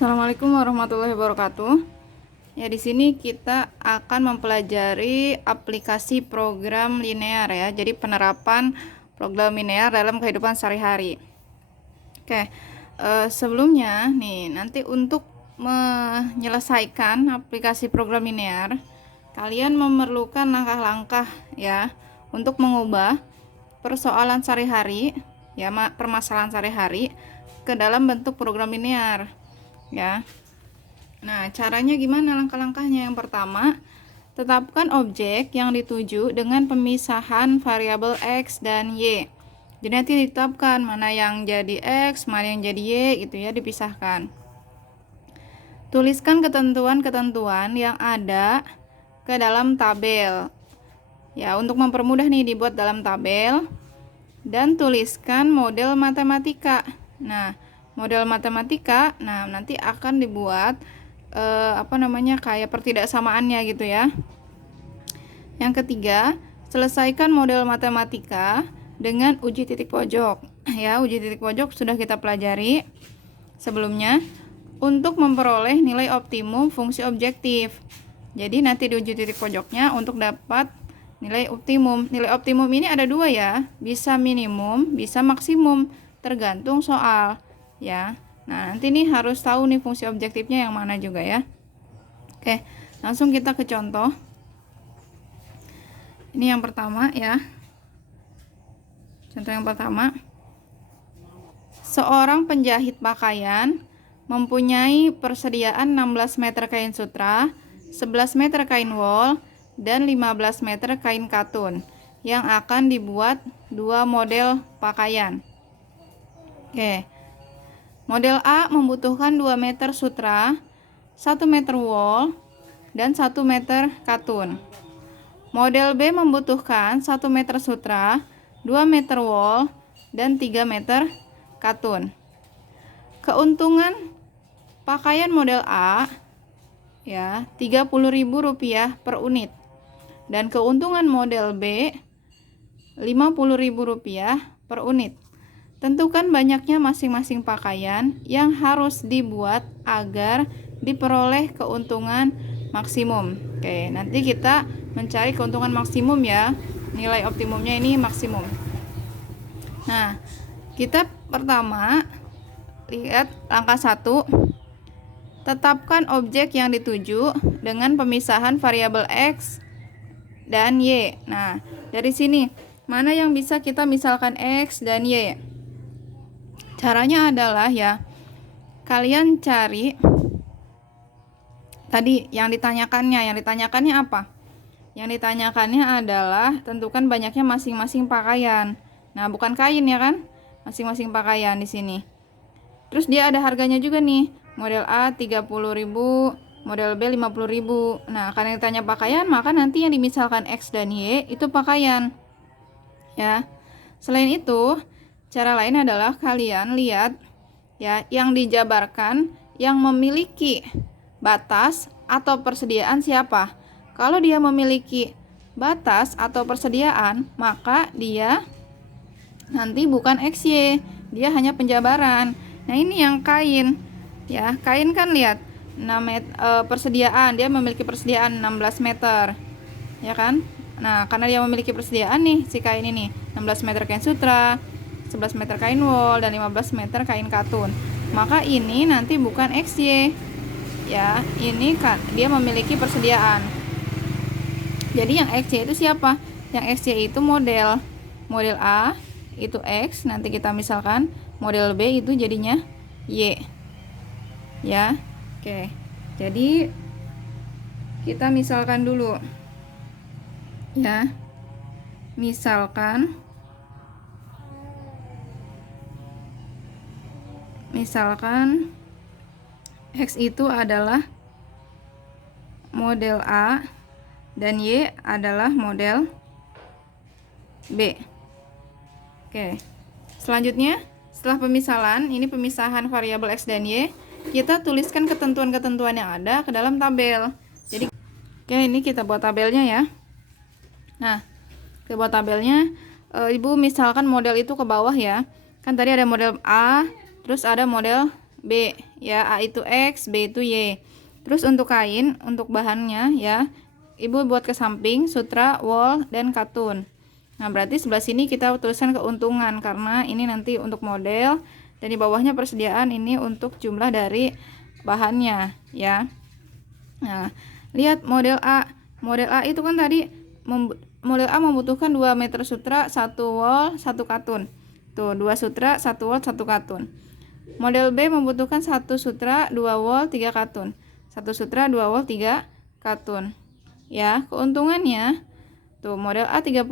Assalamualaikum warahmatullahi wabarakatuh. Ya, di sini kita akan mempelajari aplikasi program linear ya. Jadi penerapan program linear dalam kehidupan sehari-hari. Oke, sebelumnya nih nanti untuk menyelesaikan aplikasi program linear, kalian memerlukan langkah-langkah ya untuk mengubah persoalan sehari-hari ya, permasalahan sehari-hari ke dalam bentuk program linear ya. Nah, caranya gimana langkah-langkahnya? Yang pertama, tetapkan objek yang dituju dengan pemisahan variabel X dan Y. Jadi nanti ditetapkan mana yang jadi X, mana yang jadi Y gitu ya, dipisahkan. Tuliskan ketentuan-ketentuan yang ada ke dalam tabel. Ya, untuk mempermudah nih dibuat dalam tabel. Dan tuliskan model matematika. Nah, model matematika, nanti akan dibuat kayak pertidaksamaannya gitu ya. Yang ketiga, selesaikan model matematika dengan uji titik pojok. Ya, uji titik pojok sudah kita pelajari sebelumnya untuk memperoleh nilai optimum fungsi objektif. Jadi nanti di uji titik pojoknya untuk dapat nilai optimum. Nilai optimum ini ada dua ya, bisa minimum, bisa maksimum, tergantung soal ya. Nah, nanti nih harus tahu nih fungsi objektifnya yang mana juga ya. Oke, langsung kita ke contoh. Ini yang pertama ya. Contoh yang pertama. Seorang penjahit pakaian mempunyai persediaan 16 meter kain sutra, 11 meter kain wol, dan 15 meter kain katun yang akan dibuat dua model pakaian. Oke. Model A membutuhkan 2 meter sutra, 1 meter wol, dan 1 meter katun. Model B membutuhkan 1 meter sutra, 2 meter wol, dan 3 meter katun. Keuntungan pakaian model A ya, Rp30.000 per unit. Dan keuntungan model B Rp50.000 per unit. Tentukan banyaknya masing-masing pakaian yang harus dibuat agar diperoleh keuntungan maksimum. Oke, nanti kita mencari keuntungan maksimum ya. Nilai optimumnya ini maksimum. Nah, kita pertama lihat langkah 1. Tetapkan objek yang dituju dengan pemisahan variabel X dan Y. Nah, dari sini mana yang bisa kita misalkan X dan Y? Caranya adalah ya, kalian cari tadi yang ditanyakannya apa? Yang ditanyakannya adalah tentukan banyaknya masing-masing pakaian. Nah, bukan kain ya kan? Masing-masing pakaian di sini. Terus dia ada harganya juga nih. Model A 30.000, model B 50.000. Nah, karena ditanya pakaian, maka nanti yang dimisalkan X dan Y itu pakaian. Ya. Selain itu, cara lain adalah kalian lihat ya yang dijabarkan yang memiliki batas atau persediaan siapa. Kalau dia memiliki batas atau persediaan, maka dia nanti bukan XY, dia hanya penjabaran. Nah, ini yang kain. Ya, kain kan lihat 6 persediaan, dia memiliki persediaan 16 meter. Ya kan? Nah, karena dia memiliki persediaan nih si kain ini, 16 meter kain sutra, 11 meter kain wol, dan 15 meter kain katun. Maka ini nanti bukan XY. Ya, ini kan dia memiliki persediaan. Jadi yang XY itu siapa? Yang XY itu model. Model A itu X, nanti kita misalkan model B itu jadinya Y. Ya. Oke. Jadi kita misalkan dulu. Ya. Misalkan X itu adalah model A dan Y adalah model B. Oke. Selanjutnya, setelah pemisahan, ini pemisahan variabel X dan Y, kita tuliskan ketentuan-ketentuan yang ada ke dalam tabel. Jadi, oke, ini kita buat tabelnya ya. Nah, kita buat tabelnya, Ibu misalkan model itu ke bawah ya. Kan tadi ada model A, terus ada model B ya, A itu X, B itu Y. Terus untuk kain, untuk bahannya ya, Ibu buat ke samping sutra, wool, dan katun. Nah, berarti sebelah sini kita tuliskan keuntungan karena ini nanti untuk model, dan di bawahnya persediaan ini untuk jumlah dari bahannya ya. Nah, lihat model A. Model A itu kan tadi model A membutuhkan 2 meter sutra, 1 wool, 1 katun. Tuh, 2 sutra, 1 wool, 1 katun. Model B membutuhkan 1 sutra, 2 wool, 3 katun. 1 sutra, 2 wool, 3 katun. Ya, keuntungannya tuh model A 30.000,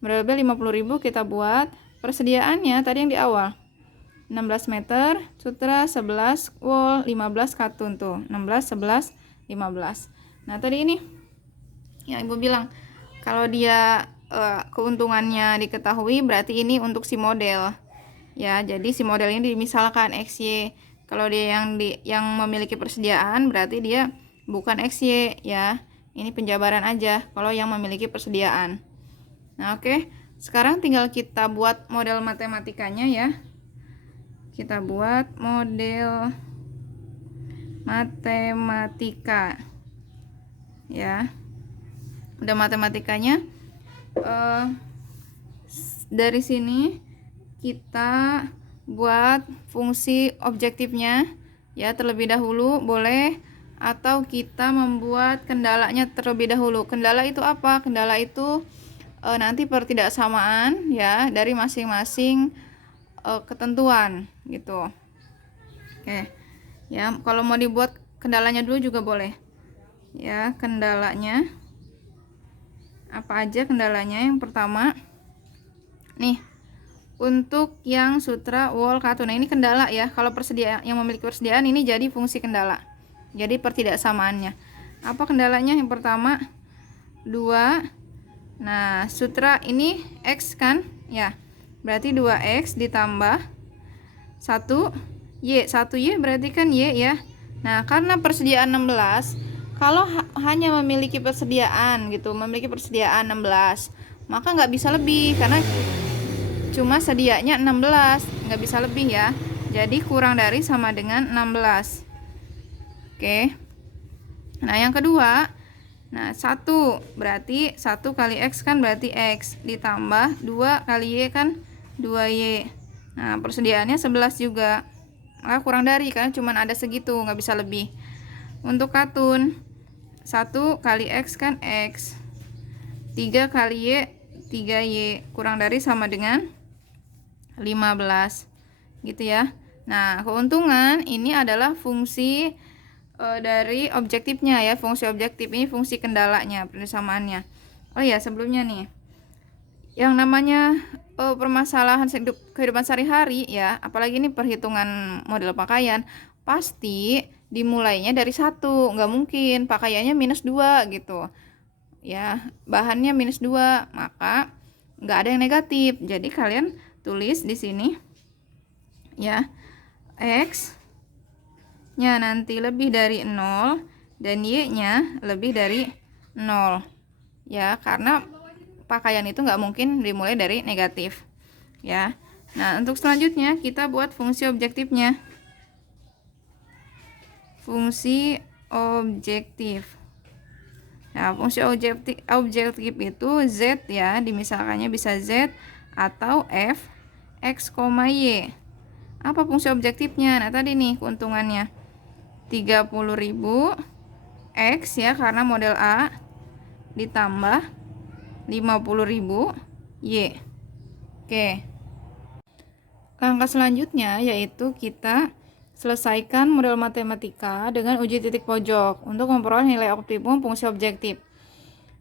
model B 50.000 kita buat. Persediaannya tadi yang di awal 16 meter, sutra 11, wool 15 katun tuh. 16, 11, 15. Nah, tadi ini yang Ibu bilang kalau dia keuntungannya diketahui berarti ini untuk si model. Ya, jadi si model ini misalkan XY. Kalau dia yang memiliki persediaan berarti dia bukan XY ya. Ini penjabaran aja kalau yang memiliki persediaan. Nah, oke. Sekarang tinggal kita buat model matematikanya ya. Kita buat model matematika. Ya. Udah matematikanya. Dari sini kita buat fungsi objektifnya ya terlebih dahulu boleh, atau kita membuat kendalanya terlebih dahulu. Kendala itu apa? Kendala itu nanti pertidaksamaan ya dari masing-masing ketentuan gitu. Oke. Ya, kalau mau dibuat kendalanya dulu juga boleh. Ya, kendalanya apa aja kendalanya? Yang pertama nih, untuk yang sutra, wool, katun. Nah, ini kendala ya. Kalau persediaan yang memiliki persediaan ini jadi fungsi kendala. Jadi pertidaksamaannya. Apa kendalanya? Yang pertama 2. Nah, sutra ini X kan? Ya. Berarti 2X ditambah 1 Y. 1Y berarti kan Y ya. Nah, karena persediaan 16, kalau hanya memiliki persediaan gitu, memiliki persediaan 16, maka nggak bisa lebih karena cuma sedianya 16, nggak bisa lebih ya. Jadi kurang dari sama dengan 16. Oke. Nah, yang kedua, nah 1 berarti 1 kali X kan berarti X ditambah 2 kali Y kan 2Y. Nah, persediaannya 11 juga. Maka kurang dari karena cuma ada segitu, nggak bisa lebih. Untuk katun 1 kali X kan X, 3 kali Y 3Y, kurang dari sama dengan 15 gitu ya. Nah, keuntungan ini adalah fungsi dari objektifnya ya. Fungsi objektif ini fungsi kendalanya, persamaannya. Oh ya, sebelumnya nih, yang namanya permasalahan kehidupan sehari-hari ya, apalagi ini perhitungan model pakaian, pasti dimulainya dari 1. Nggak mungkin pakaiannya -2 gitu ya, bahannya -2, maka nggak ada yang negatif. Jadi kalian tulis di sini ya, X nya nanti lebih dari 0 dan Y nya lebih dari 0 ya, karena pakaian itu nggak mungkin dimulai dari negatif ya. Nah, untuk selanjutnya kita buat fungsi objektifnya. Fungsi objektif. Nah, fungsi objektif itu Z ya, dimisalkannya bisa Z atau F X, Y. Apa fungsi objektifnya? Nah, tadi nih keuntungannya 30.000 X ya, karena model A, ditambah 50.000 Y. Oke. Langkah selanjutnya yaitu kita selesaikan model matematika dengan uji titik pojok untuk memperoleh nilai optimum fungsi objektif.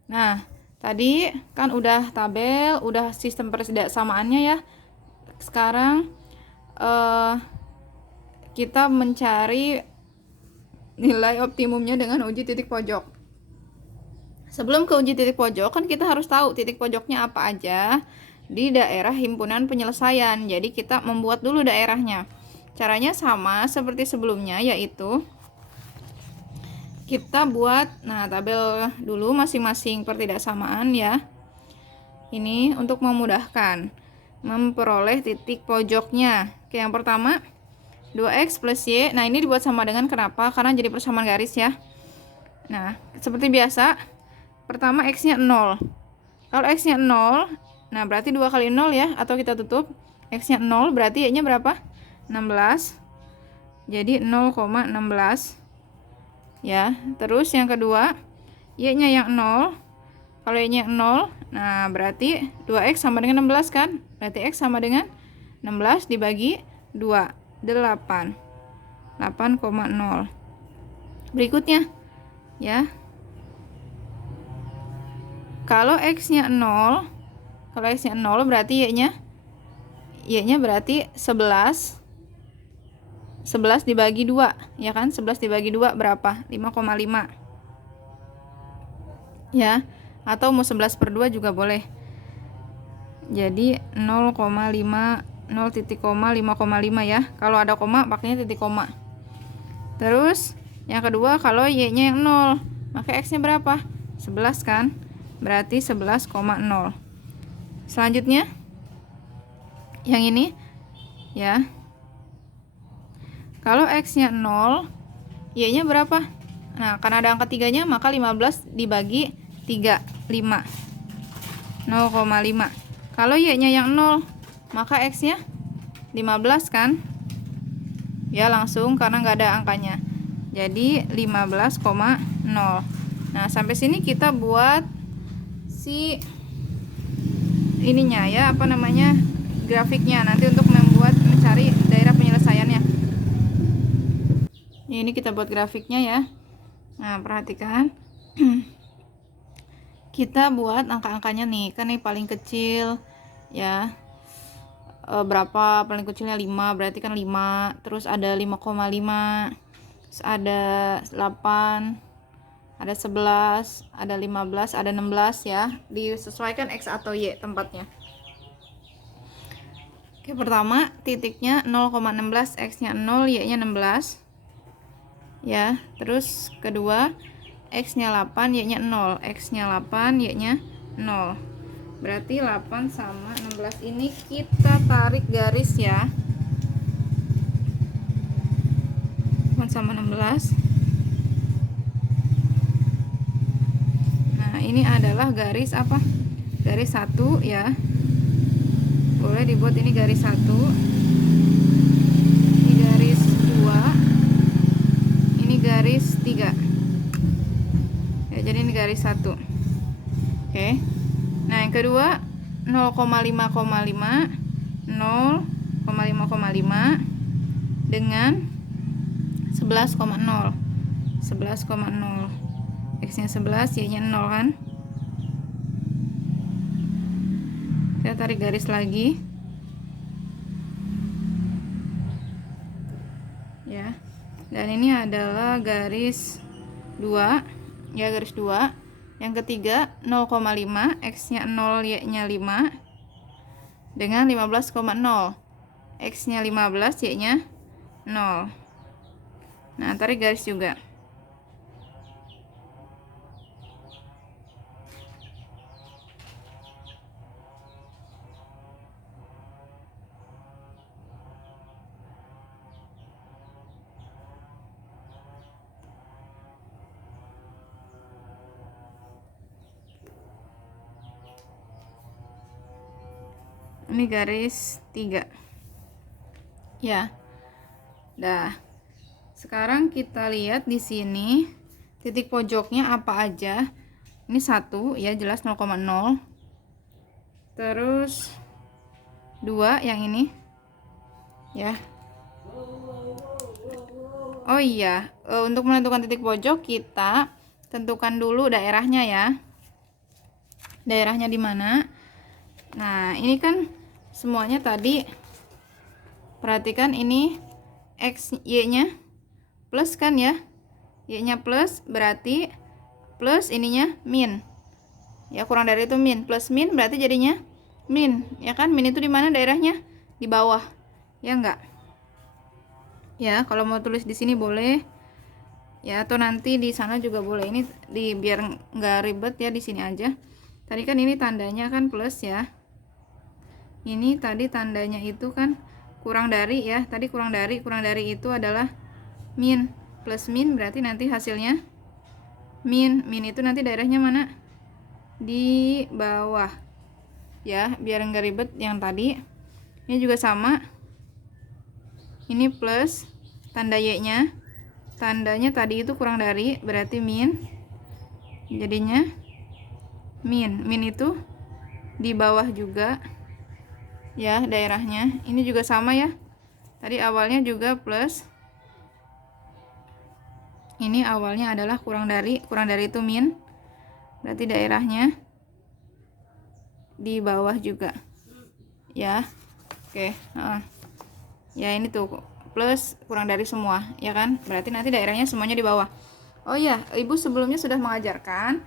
Nah, tadi kan udah tabel, udah sistem pertidaksamaannya ya. Sekarang kita mencari nilai optimumnya dengan uji titik pojok. Sebelum ke uji titik pojok kan kita harus tahu titik pojoknya apa aja di daerah himpunan penyelesaian. Jadi kita membuat dulu daerahnya. Caranya sama seperti sebelumnya, yaitu kita buat tabel dulu masing-masing pertidaksamaan ya. Ini untuk memudahkan memperoleh titik pojoknya. Oke, yang pertama 2x plus y. Nah, ini dibuat sama dengan kenapa? Karena jadi persamaan garis ya. Nah, seperti biasa, pertama x-nya 0. Kalau x-nya 0, nah berarti 2 kali 0 ya, atau kita tutup. X-nya 0, berarti y-nya berapa? 16. Jadi 0,16. Ya, terus yang kedua, y-nya yang 0. Kalau y-nya 0, nah berarti 2x sama dengan 16 kan? Berarti x sama dengan 16 dibagi 2, 8. 8,0. Berikutnya, ya. Kalau x-nya 0, berarti y-nya berarti 11. 11 dibagi 2, ya kan? 11 dibagi 2 berapa? 5,5. Ya, atau mau 11/2 juga boleh. Jadi 0,5, 0,5 ya. Kalau ada koma pakainya titik koma. Terus yang kedua, kalau y-nya yang 0, maka x-nya berapa? 11 kan? Berarti 11,0. Selanjutnya yang ini ya. Kalau x-nya 0, y-nya berapa? Nah, karena ada angka 3-nya, maka 15 dibagi 3, 5. 0,5. Kalau y-nya yang 0, maka x-nya 15 kan? Ya, langsung karena nggak ada angkanya. Jadi 15,0. Nah, sampai sini kita buat si ininya ya, apa namanya? Grafiknya nanti untuk mencari daerah penyelesaiannya. Ini kita buat grafiknya ya. Nah, perhatikan. Kita buat angka-angkanya nih. Kan nih paling kecil ya. Berapa? Paling kecilnya 5, berarti kan 5. Terus ada 5,5. Terus ada 8. Ada 11, ada 15, ada 16 ya. Disesuaikan x atau y tempatnya. Oke, pertama titiknya 0,16, x-nya 0, y-nya 16. Ya, terus kedua x-nya 8, y-nya 0. X-nya 8, y-nya 0. Berarti 8 sama 16 ini kita tarik garis ya. 8 sama 16. Nah, ini adalah garis apa? Garis 1 ya. Boleh dibuat ini garis 1. Ini garis 2. Ini garis 3 ya, jadi ini garis 1. Oke. Nah, yang kedua 0,5,5 dengan 11,0. 11,0. X-nya 11, y-nya 0 kan? Kita tarik garis lagi. Ya. Dan ini adalah garis 2. Ya, garis 2. Yang ketiga 0,5, x-nya 0, y-nya 5 dengan 15,0. X-nya 15, y-nya 0. Nah, tarik garis juga. Ini garis 3 ya. Dah, sekarang kita lihat di sini titik pojoknya apa aja. Ini 1 ya, jelas 0,0. Terus 2 yang ini ya. Oh iya, untuk menentukan titik pojok kita tentukan dulu daerahnya ya. Daerahnya di mana? Nah, ini kan semuanya tadi, perhatikan ini x, y-nya plus kan ya. Y-nya plus berarti plus ininya min. Ya, kurang dari itu min. Plus min berarti jadinya min. Ya kan, min itu di mana daerahnya? Di bawah. Ya enggak? Ya, kalau mau tulis di sini boleh. Ya, atau nanti di sana juga boleh. Ini biar nggak ribet ya, di sini aja. Tadi kan ini tandanya kan plus ya. Ini tadi tandanya itu kan kurang dari ya, tadi kurang dari itu adalah min, plus min berarti nanti hasilnya min. Min itu nanti daerahnya mana? Di bawah ya, biar enggak ribet yang tadi. Ini juga sama, ini plus tanda Y nya, tandanya tadi itu kurang dari berarti min, jadinya min. Min itu di bawah juga ya daerahnya. Ini juga sama ya, tadi awalnya juga plus, ini awalnya adalah kurang dari itu min, berarti daerahnya di bawah juga ya. Oke, ya ini tuh plus kurang dari semua ya kan, berarti nanti daerahnya semuanya di bawah. Oh ya, ibu sebelumnya sudah mengajarkan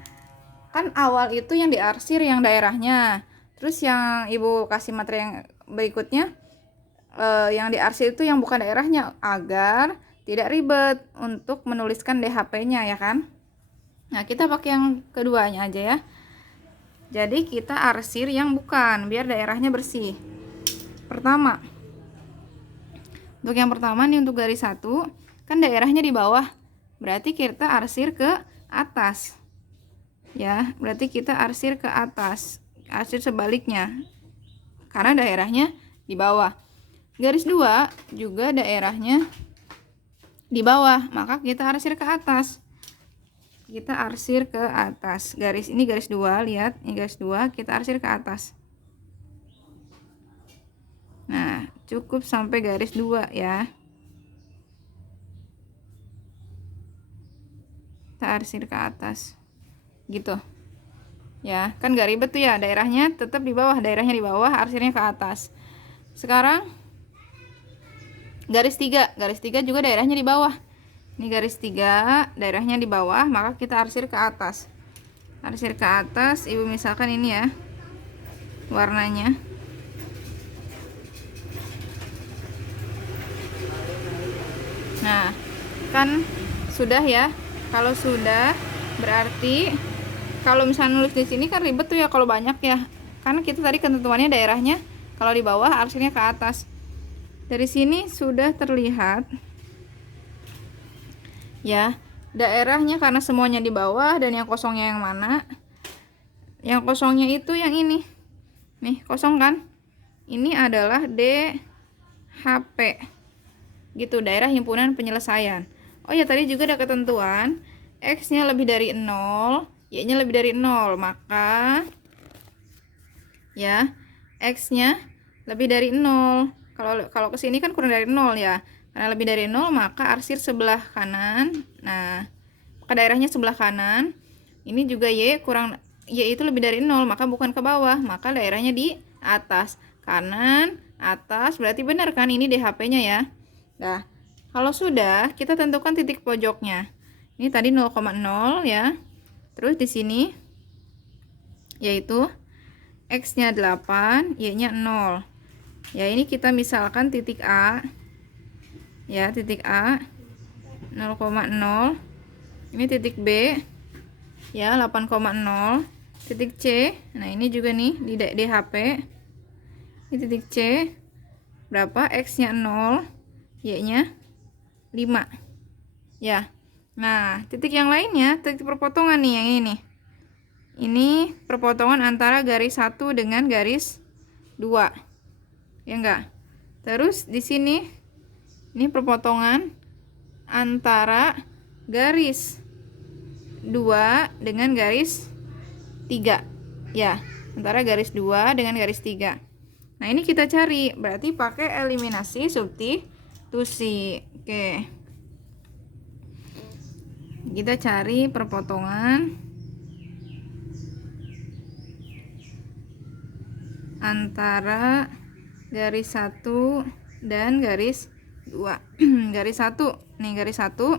kan awal itu yang diarsir yang daerahnya, terus yang ibu kasih materi yang berikutnya yang diarsir itu yang bukan daerahnya, agar tidak ribet untuk menuliskan DHP-nya ya kan. Nah, kita pakai yang keduanya aja ya. Jadi kita arsir yang bukan, biar daerahnya bersih. Pertama, untuk yang pertama nih, untuk garis 1 kan daerahnya di bawah, berarti kita arsir ke atas ya, berarti kita arsir ke atas, arsir sebaliknya karena daerahnya di bawah. Garis 2 juga daerahnya di bawah, maka kita arsir ke atas. Kita arsir ke atas. Garis ini garis 2, lihat, ini garis 2, kita arsir ke atas. Nah, cukup sampai garis 2 ya. Kita arsir ke atas. Gitu. Ya, kan gak ribet tuh ya, daerahnya tetap di bawah, daerahnya di bawah, arsirnya ke atas. Sekarang garis 3. Garis 3 juga daerahnya di bawah. Ini garis 3, daerahnya di bawah, maka kita arsir ke atas. Arsir ke atas, ibu misalkan ini ya warnanya. Nah, kan sudah ya. Kalau sudah berarti kalau misalnya nulis di sini kan ribet tuh ya kalau banyak ya. Karena kita tadi ketentuannya daerahnya kalau di bawah, arsirnya ke atas. Dari sini sudah terlihat ya daerahnya, karena semuanya di bawah dan yang kosongnya yang mana? Yang kosongnya itu yang ini. Nih, kosong kan? Ini adalah DHP. Gitu, daerah himpunan penyelesaian. Oh ya, tadi juga ada ketentuan X-nya lebih dari 0, Y-nya lebih dari 0, maka ya X-nya lebih dari 0. Kalau ke sini kan kurang dari 0 ya. Karena lebih dari 0, maka arsir sebelah kanan. Nah, maka daerahnya sebelah kanan. Ini juga Y itu lebih dari 0, maka bukan ke bawah, maka daerahnya di atas. Kanan, atas, berarti benar kan ini DHP-nya ya. Nah, kalau sudah, kita tentukan titik pojoknya. Ini tadi 0,0 ya. Terus di sini yaitu X-nya 8, Y-nya 0. Ya, ini kita misalkan titik A. Ya, titik A 0,0. Ini titik B. Ya, 8,0. Titik C. Nah, ini juga nih di DHP. Ini titik C. Berapa? X-nya 0, Y-nya 5. Ya. Nah, titik yang lainnya, titik perpotongan nih yang ini. Ini perpotongan antara garis 1 dengan garis 2. Ya enggak? Terus di sini ini perpotongan antara garis 2 dengan garis 3. Ya, antara garis 2 dengan garis 3. Nah, ini kita cari, berarti pakai eliminasi substitusi. Oke. Kita cari perpotongan antara garis 1 dan garis 2. Garis 1, nih garis 1,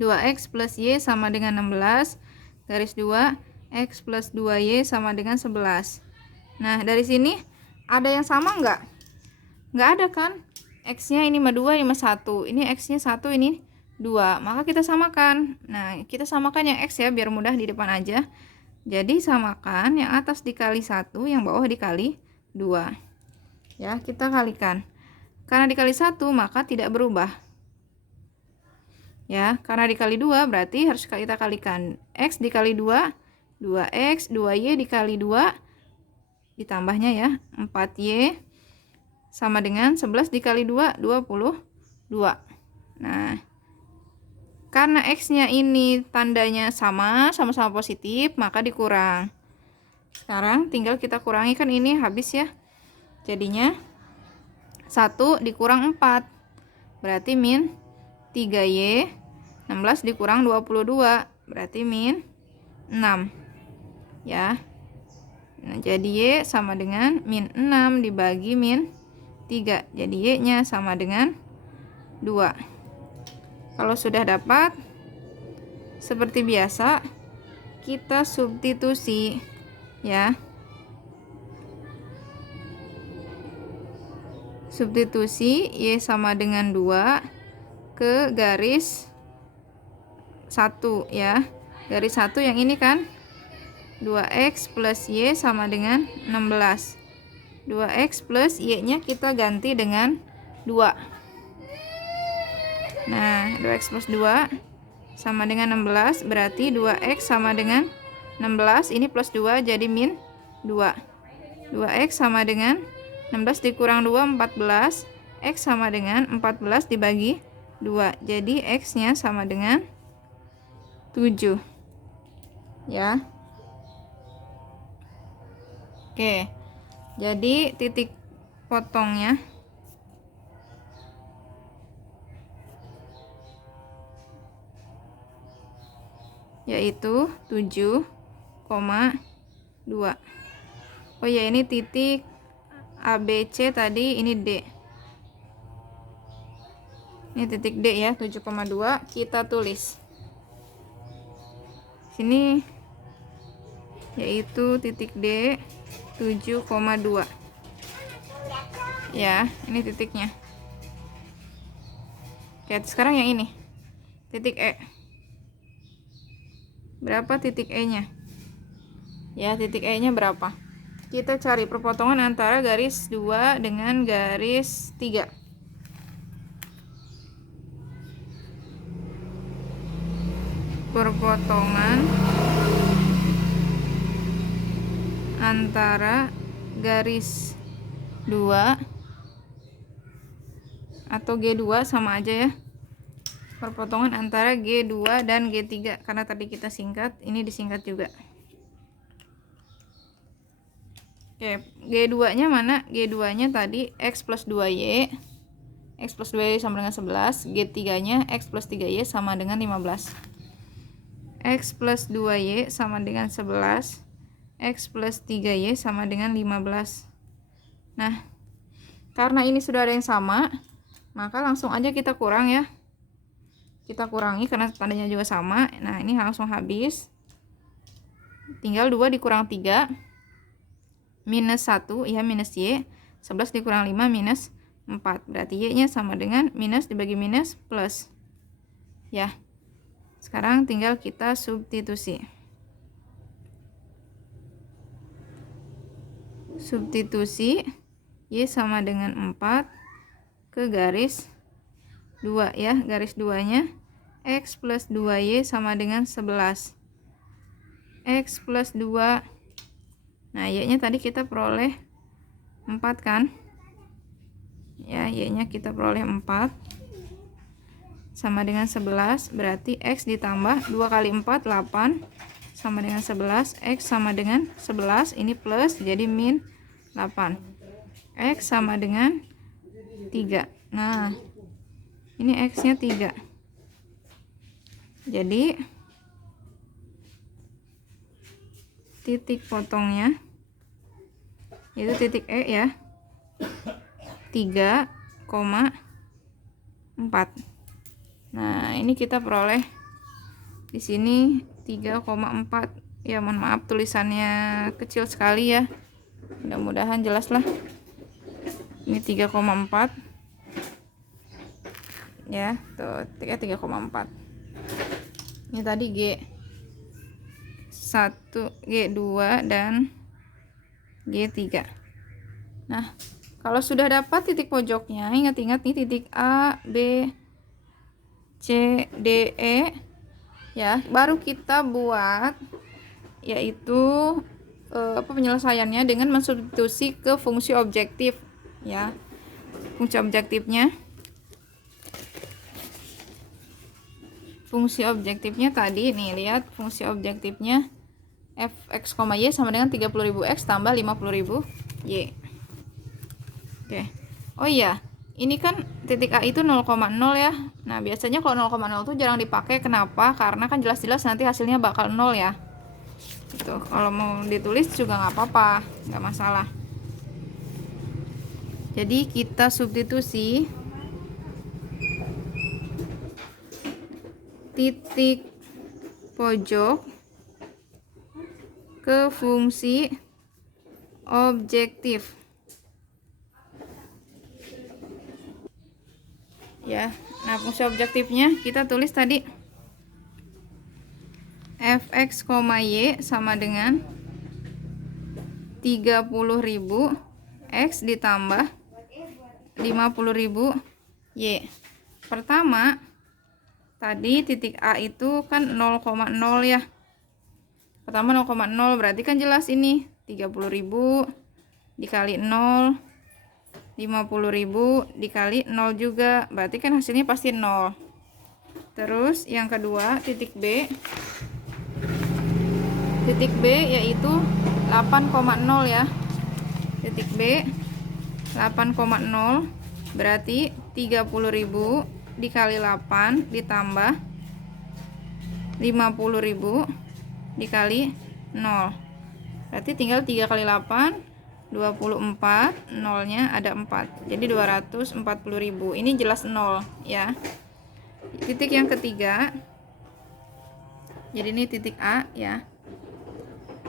2x plus y sama dengan 16. Garis 2, x plus 2y sama dengan 11. Nah, dari sini ada yang sama enggak? Enggak ada kan? X-nya ini 2, ini 1. Ini X-nya 1, ini 2. Maka kita samakan. Nah, kita samakan yang X ya, biar mudah di depan aja. Jadi, samakan yang atas dikali 1, yang bawah dikali 2. Ya, kita kalikan. Karena dikali 1 maka tidak berubah. Ya, karena dikali 2 berarti harus kita kalikan. X dikali 2, 2x, 2y dikali 2, ditambahnya ya, 4y, sama dengan 11 dikali 2, 22. Nah, karena x-nya ini tandanya sama-sama positif, maka dikurang. Sekarang tinggal kita kurangi, kan ini habis ya. Jadinya 1 dikurang 4 berarti min 3y, 16 dikurang 22 berarti min 6 ya. Nah, jadi y sama dengan min 6 dibagi min 3, jadi y nya sama dengan 2. Kalau sudah dapat, seperti biasa kita substitusi ya. Substitusi y sama dengan 2 ke garis 1 ya. Garis 1 yang ini kan 2x plus y sama dengan 16. 2x plus y nya kita ganti dengan 2. Nah, 2x plus 2 sama dengan 16, berarti 2x sama dengan 16, ini plus 2 jadi min 2. 2x sama dengan 16 dikurang 2, 14. X sama dengan 14 dibagi 2. Jadi X nya sama dengan 7 ya. Oke, jadi titik potongnya yaitu 7,2. Oh ya, ini titik ABC tadi, ini D. Ini titik D ya, 7,2. Kita tulis sini yaitu titik D 7,2 ya, ini titiknya. Oke, sekarang yang ini titik E. Berapa titik E nya ya? Titik E nya berapa? Kita cari perpotongan antara garis 2 dengan garis 3. Perpotongan antara garis 2 atau G2 sama aja ya. Perpotongan antara G2 dan G3, karena tadi kita singkat, ini disingkat juga. Oke, G2 nya mana? G2 nya tadi X plus 2Y. X plus 2Y sama dengan 11. G3 nya X plus 3Y sama dengan 15. X plus 2Y sama dengan 11. X plus 3Y sama dengan 15. Nah, karena ini sudah ada yang sama, maka langsung aja kita kurang ya. Kita kurangi karena tandanya juga sama. Nah, ini langsung habis. Tinggal 2 dikurang 3. Minus 1 ya, minus y. 11 dikurang 5 minus 4, berarti y nya sama dengan minus dibagi minus plus ya. Sekarang tinggal kita substitusi. Substitusi y sama dengan 4 ke garis 2 ya. Garis 2 nya X plus 2y sama dengan 11. X plus 2. Nah, y-nya tadi kita peroleh 4 kan? Ya, y-nya kita peroleh 4 sama dengan 11, berarti X ditambah 2 kali 4, 8 sama dengan 11. X sama dengan 11, ini plus jadi min 8. X sama dengan 3. Nah, ini X-nya 3. Jadi titik potongnya itu titik E ya, 3,4. Nah, ini kita peroleh di sini 3,4 ya. Mohon maaf tulisannya kecil sekali ya, mudah-mudahan jelas lah. Ini 3,4 ya, tuh 3,4. Ini tadi G1, G2 dan G3. Nah, Kalau sudah dapat titik pojoknya, ingat-ingat nih titik A, B, C, D, E, ya, baru kita buat yaitu penyelesaiannya dengan mensubstitusi ke fungsi objektif, ya. Fungsi objektifnya tadi nih, lihat fungsi objektifnya fx, y sama dengan 30.000 x tambah 50.000 y. Oke. Oh iya, ini kan titik A itu 0,0 ya. Nah, biasanya kalau 0,0 itu jarang dipakai. Kenapa? Karena kan jelas-jelas nanti hasilnya bakal 0 ya. Gitu. Kalau mau ditulis juga nggak apa-apa, nggak masalah. Jadi kita substitusi titik pojok ke fungsi objektif. Ya, nah fungsi objektifnya kita tulis tadi fx, y sama dengan 30.000 x ditambah 50.000 y. Pertama, tadi titik A itu kan 0,0 ya. Pertama 0,0 berarti kan jelas ini 30.000 dikali 0, 50.000 dikali 0 juga, berarti kan hasilnya pasti 0. Terus yang kedua titik B yaitu 8,0 ya. Titik B 8,0 berarti 30.000 dikali 8 ditambah 50.000 dikali 0, berarti tinggal 3 kali 8 24, nolnya ada 4, jadi 240.000. Ini jelas 0 ya. Titik yang ketiga, jadi ini titik A ya,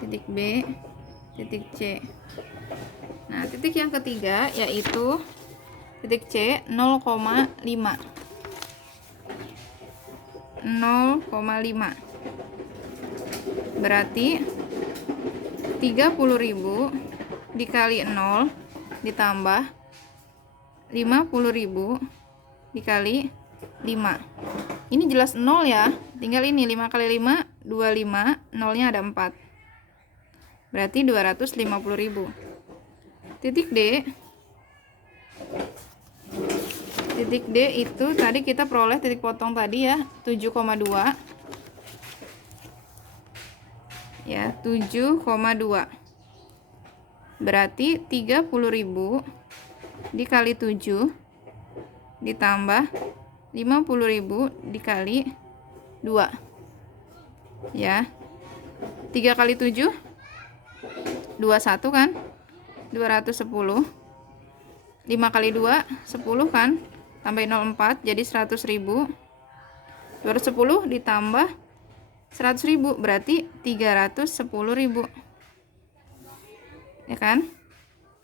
titik B, titik C. Nah, titik yang ketiga yaitu titik C 0,5. Berarti 30.000 dikali 0 ditambah 50.000 dikali 5. Ini jelas 0 ya. Tinggal ini 5 kali 5 25, nolnya ada 4. Berarti 250.000. Titik D. Titik D itu tadi kita peroleh titik potong tadi ya, 7,2. Ya, 7,2. Berarti 30.000 dikali 7 ditambah 50.000 dikali 2. Ya. 3 kali 7 21 kan? 210. 5 kali 2 10 kan? Tambahin 0,4 jadi 100.000. 210 ditambah 100.000 berarti 310.000. Ya kan?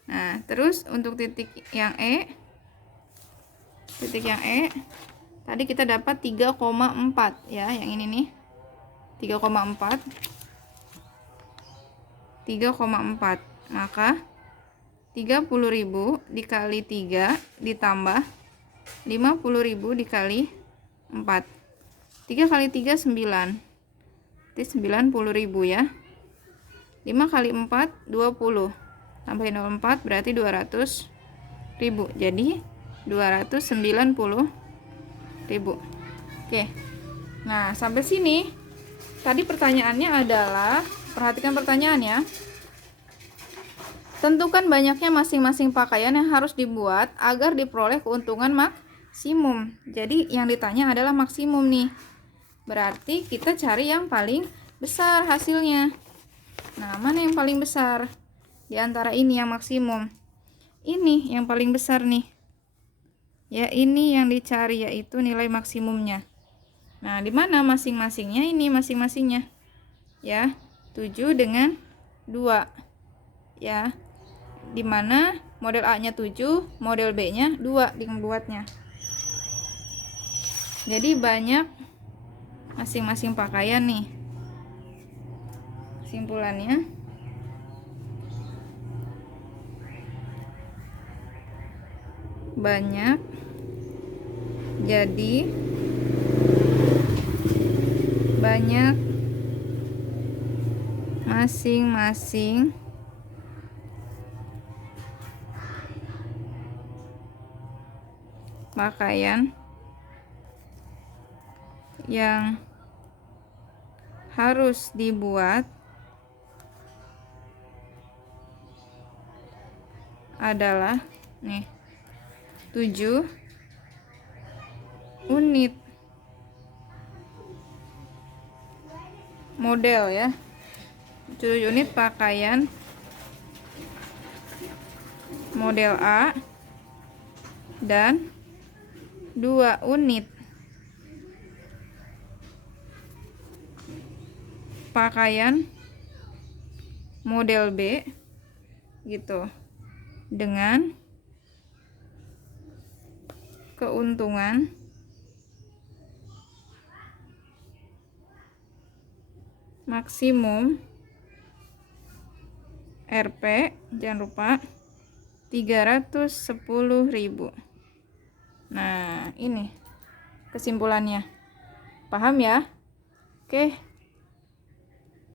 Nah, terus untuk titik yang E tadi kita dapat 3,4 ya, yang ini nih 3,4, maka 30.000 dikali 3 ditambah 50.000 dikali 4. 3 kali 3 9, berarti 90.000 ya. 5 kali 4 20, tambahin 0,4 berarti 200.000, jadi 290.000. Oke. Nah, sampai sini tadi pertanyaannya adalah, perhatikan pertanyaannya. Tentukan banyaknya masing-masing pakaian yang harus dibuat agar diperoleh keuntungan maksimum. Jadi yang ditanya adalah maksimum nih. Berarti kita cari yang paling besar hasilnya. Nah, mana yang paling besar di antara ini yang maksimum? Ini yang paling besar nih. Ya, ini yang dicari yaitu nilai maksimumnya. Nah, di mana masing-masingnya? Ini masing-masingnya. Ya, 7 dengan 2. Ya. Di mana model A-nya 7, model B-nya 2 dibuatnya. Jadi banyak masing-masing pakaian nih. Kesimpulannya, banyak, jadi banyak masing-masing pakaian yang harus dibuat adalah 7 unit model ya. 7 unit pakaian model A dan 2 unit pakaian model B gitu, dengan keuntungan maksimum Rp, jangan lupa, 310.000. Nah, ini kesimpulannya. Paham ya? Oke.